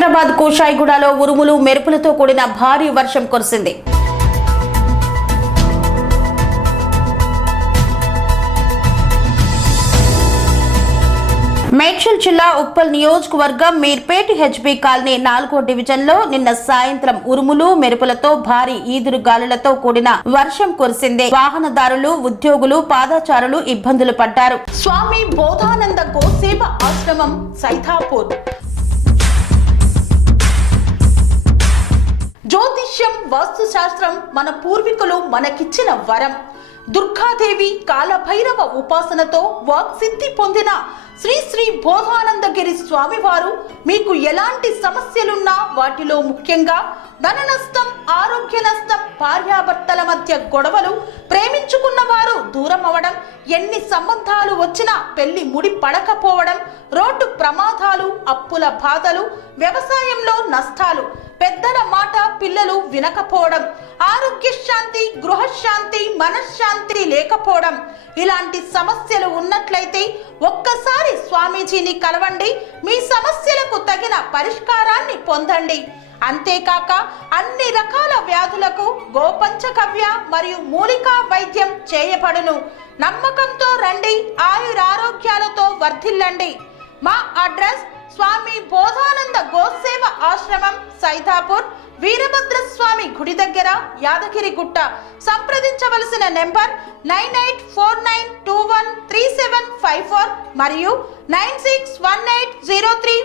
హైదరాబాద్ కోషాయిగూడలో ఉరుములు మెరుపులతో కూడిన భారీ వర్షం కురిసింది. మేడ్చల్ జిల్లా ఉప్పల్ నియోజకవర్గం మీర్పేట్ హెచ్బీ కాలనీ 4వ డివిజన్లో నిన్న సాయంత్రం ఉరుములు మెరుపులతో భారీ ఈదురుగాలులతో కూడిన వర్షం కురిసింది. వాహనదారులు, ఉద్యోగులు, పాదచారులు ఇబ్బందులు పడ్డారు. స్వామి బోధానంద గోసేవ ఆశ్రమం సైథాపూర్. జ్యోతిష్యం, వాస్తుశాస్త్రం మన పూర్వీకులు మనకిచ్చిన వరం. దుర్గాదేవి, కాలభైరవ ఉపాసనతో వాక్సిద్ధి పొందిన శ్రీ శ్రీ బోధానందగిరి స్వామివారు మీకు ఎలాంటి సమస్యలున్నా, వాటిలో ముఖ్యంగా ధన నష్టం, ఆరోగ్య నష్టం, భార్యాభర్తల మధ్య గొడవలు, ప్రేమించుకున్న వారు దూరం అవడం, ఎన్ని సంబంధాలు వచ్చినా పెళ్లి ముడి పడకపోవడం, రోడ్డు ప్రమాదాలు, అప్పుల బాధలు, వ్యవసాయంలో నష్టాలు, పెద్దల మాట పిల్లలు వినకపోవడం, ఆరోగ్య శాంతి, గృహశాంతి, మనశ్శాంతి లేకపోవడం, ఇలాంటి సమస్యలు ఉన్నట్లయితే ఒక్కసారి స్వామీజీని కలవండి. మీ సమస్యలకు తగిన పరిష్కారాన్ని పొందండి. అంతేకాక అన్ని రకాల వ్యాధులకు గోపంచకవ్య మరియు మూలికా వైద్యం చేయబడును. నమ్మకంతో రండి, ఆయురారోగ్యాలతో వర్ధిల్లండి. మా అడ్రస్ స్వామి బోధానంద గోసేవ ఆశ్రమం సైథాపూర్, వీరభద్రస్వామి గుడి దగ్గర, యాదగిరిగుట్ట. సంప్రదించవలసిన నెంబర్ 9849213754 మరియు 961803